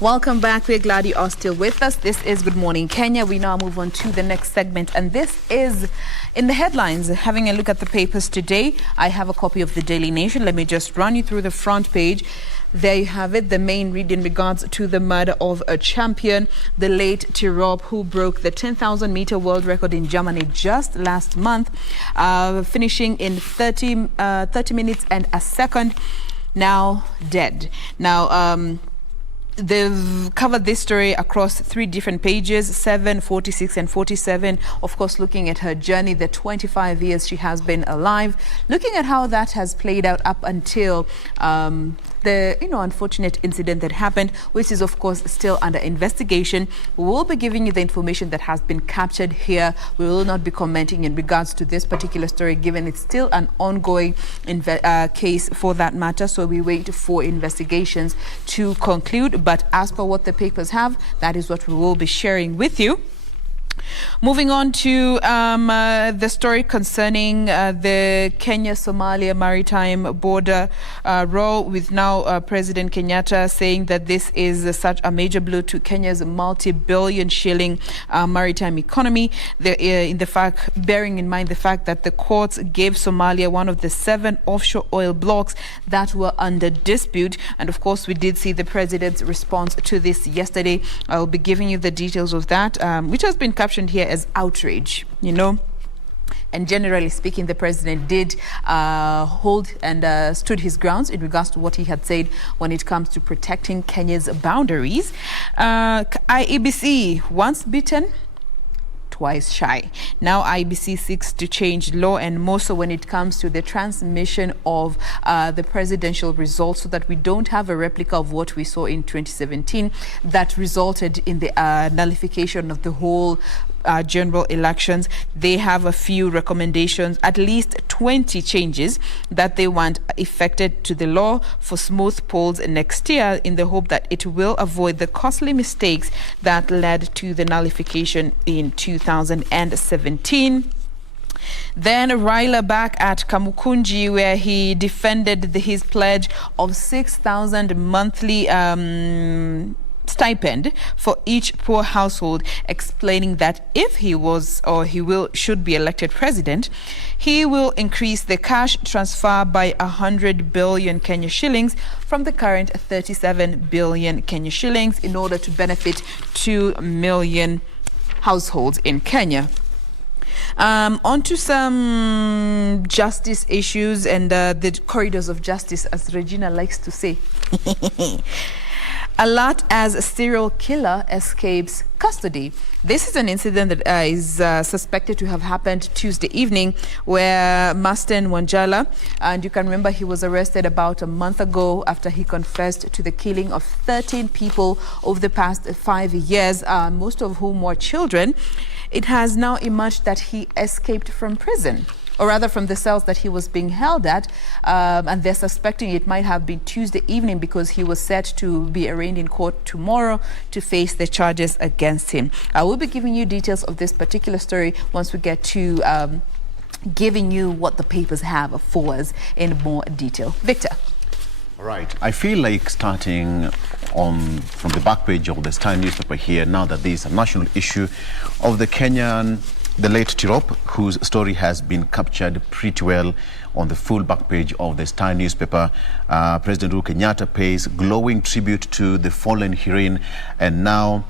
Welcome back. We're glad you are still with us. This is Good Morning Kenya. We now move on to the next segment, and this is in the headlines. Having a look at the papers today, I have a copy of the Daily Nation. Let me just run you through the front page. There you have it, the main read in regards to the murder of a champion, the late Tirop, who broke the 10,000 meter world record in Germany just last month, finishing in 30 minutes and a second, now dead. Now, they've covered this story across 3 different pages, 7, 46 and 47. Of course, looking at her journey, the 25 years she has been alive, looking at how that has played out up until the unfortunate incident that happened, which is of course still under investigation. We will be giving you the information that has been captured here. We will not be commenting in regards to this particular story, given it's still an ongoing case for that matter. So we wait for investigations to conclude. But as per what the papers have, that is what we will be sharing with you. Moving on to the story concerning the Kenya-Somalia maritime border row, with now President Kenyatta saying that this is such a major blow to Kenya's multi-billion shilling maritime economy. Bearing in mind the fact that the courts gave Somalia one of the 7 offshore oil blocks that were under dispute. And of course, we did see the president's response to this yesterday. I will be giving you the details of that, which has been captured here as outrage, And generally speaking, the president did hold and stood his grounds in regards to what he had said when it comes to protecting Kenya's boundaries. IEBC, once bitten, twice shy. Now IEBC seeks to change law, and more so when it comes to the transmission of the presidential results, so that we don't have a replica of what we saw in 2017 that resulted in the nullification of the whole general elections. They have a few recommendations, at least 20 changes that they want effected to the law for smooth polls next year, in the hope that it will avoid the costly mistakes that led to the nullification in 2017. Then Raila back at Kamukunji, where he defended his pledge of 6,000 monthly stipend for each poor household, explaining that if he should be elected president, he will increase the cash transfer by 100 billion Kenya shillings from the current 37 billion Kenya shillings, in order to benefit 2 million households in Kenya. On to some justice issues and the corridors of justice, as Regina likes to say. Alert as a serial killer escapes custody. This is an incident that is suspected to have happened Tuesday evening, where Jain Wambui, and you can remember he was arrested about a month ago after he confessed to the killing of 13 people over the past 5 years, most of whom were children. It has now emerged that he escaped from prison, or rather from the cells that he was being held at, and they're suspecting it might have been Tuesday evening, because he was set to be arraigned in court tomorrow to face the charges against him. I will be giving you details of this particular story once we get to giving you what the papers have for us in more detail. Victor. All right. I feel like starting from the back page of the Star newspaper here, now that there is a national issue of the late Tirop, whose story has been captured pretty well on the full back page of the Star newspaper. President Uhuru Kenyatta pays glowing tribute to the fallen heroine, and now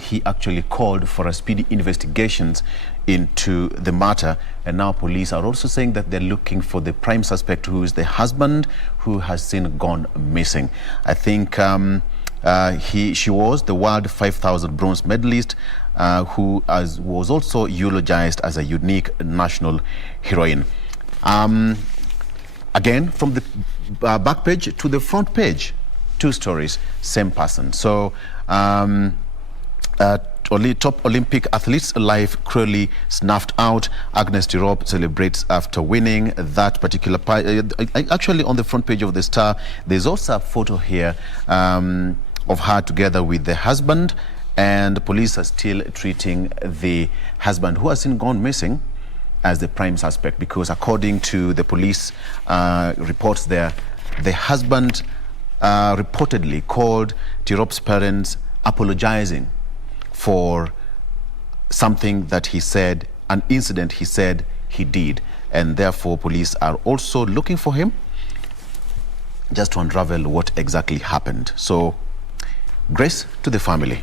he actually called for a speedy investigations into the matter. And now police are also saying that they're looking for the prime suspect, who is the husband who has since gone missing. I think she was the world 5,000 bronze medalist, who was also eulogized as a unique national heroine. Again, from the back page to the front page, 2 stories, same person. So only top Olympic athletes' life cruelly snuffed out. Agnes Tirop celebrates after winning that particular actually, on the front page of the Star, there's also a photo here of her together with the husband, and the police are still treating the husband, who has since gone missing, as the prime suspect, because according to the police reports there, the husband reportedly called Tirop's parents apologizing for something that he said, an incident he said he did. And therefore, police are also looking for him just to unravel what exactly happened. So, grace to the family.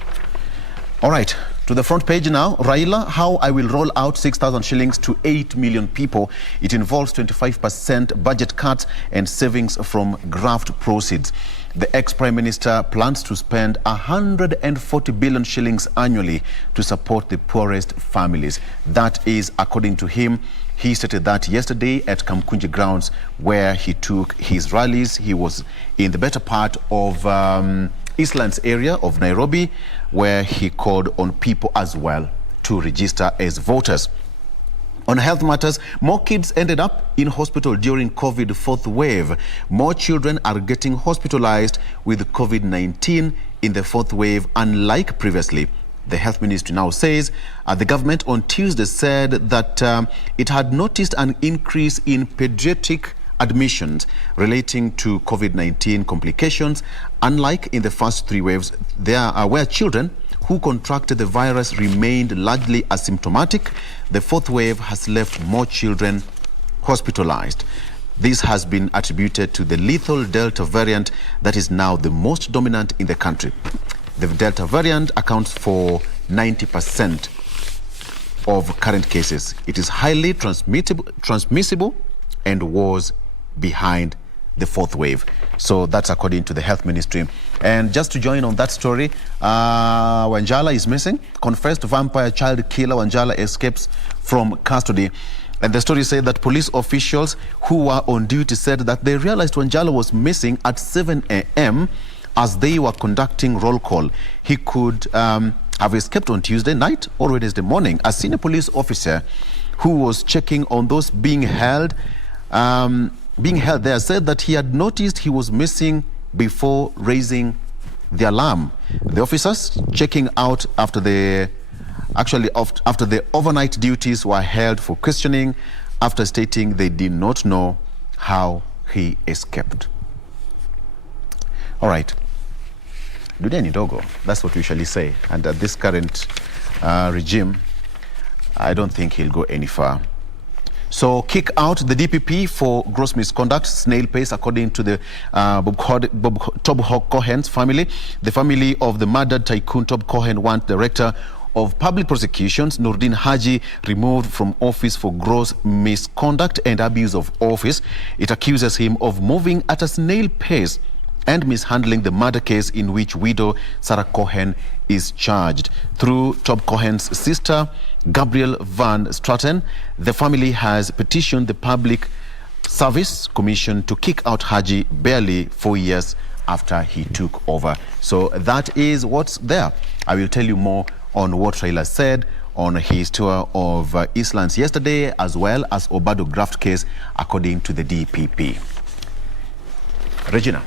All right, to the front page now. Raila, how I will roll out 6,000 shillings to 8 million people. It involves 25% budget cuts and savings from graft proceeds. The ex-Prime Minister plans to spend 140 billion shillings annually to support the poorest families. That is according to him. He stated that yesterday at Kamkunji grounds where he took his rallies. He was in the better part of Eastlands area of Nairobi, where he called on people as well to register as voters. On health matters, more kids ended up in hospital during COVID fourth wave. More children are getting hospitalized with COVID-19 in the fourth wave, unlike previously. The health ministry now says the government on Tuesday said that it had noticed an increase in pediatric admissions relating to COVID-19 complications. Unlike in the first three waves, there are where children who contracted the virus remained largely asymptomatic. The fourth wave has left more children hospitalized. This has been attributed to the lethal Delta variant that is now the most dominant in the country. The Delta variant accounts for 90% of current cases. It is highly transmissible and was behind the fourth wave. So that's according to the health ministry. And just to join on that story, Wanjala is missing. Confessed vampire child killer Wanjala escapes from custody. And the story said that police officials who were on duty said that they realized Wanjala was missing at 7 a.m. as they were conducting roll call. He could have escaped on Tuesday night or Wednesday morning. A senior police officer who was checking on those being held there said that he had noticed he was missing before raising the alarm. The officers checking out after the overnight duties were held for questioning after stating they did not know how he escaped. All right. Dunia ni dogo. That's what we usually say. And at this current regime, I don't think he'll go any far. So kick out the DPP for gross misconduct, snail pace, according to the Tob Cohen's family. The family of the murdered tycoon Tob Cohen want Director of Public Prosecutions, Nordin Haji, removed from office for gross misconduct and abuse of office. It accuses him of moving at a snail pace and mishandling the murder case in which widow Sarah Cohen is charged. Through Tob Cohen's sister, Gabriel Van Straten, the family has petitioned the Public Service Commission to kick out Haji barely 4 years after he took over. So that is what's there. I will tell you more on what Raila said on his tour of Eastlands yesterday, as well as Obado graft case, according to the DPP. Regina.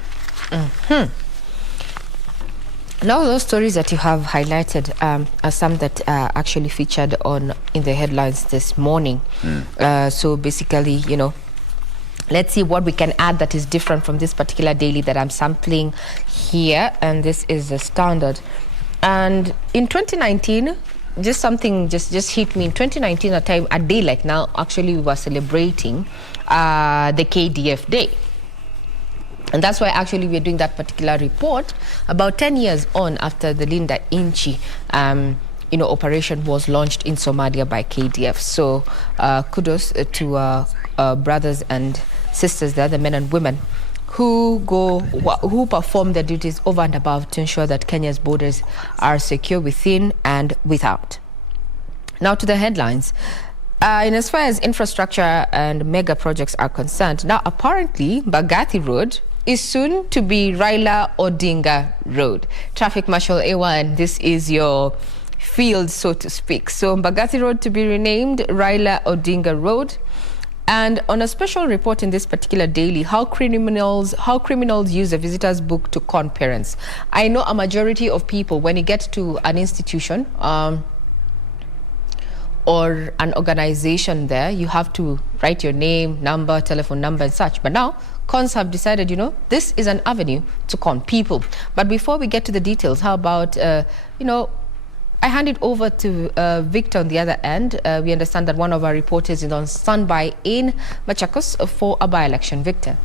Now, those stories that you have highlighted are some that actually featured in the headlines this morning. So basically, you know, let's see what we can add that is different from this particular daily that I'm sampling here. And this is the Standard. And in 2019, just something just hit me. In 2019, a day like now, actually we were celebrating the KDF Day. And that's why actually we're doing that particular report about 10 years on after the Linda Inchi operation was launched in Somalia by KDF. So kudos to brothers and sisters there, the men and women who perform their duties over and above to ensure that Kenya's borders are secure within and without. Now to the headlines. In as far as infrastructure and mega projects are concerned, now apparently Mbagathi Road is soon to be Raila Odinga Road. Traffic Marshal A1, this is your field, so to speak. So Mbagathi Road to be renamed Raila Odinga Road. And on a special report in this particular daily, how criminals use a visitor's book to con parents. I know a majority of people, when you get to an institution, or an organization there, you have to write your name, number, telephone number and such. But now cons have decided, this is an avenue to con people. But before we get to the details, how about, I hand it over to Victor on the other end. We understand that one of our reporters is on standby in Machakos for a by-election. Victor.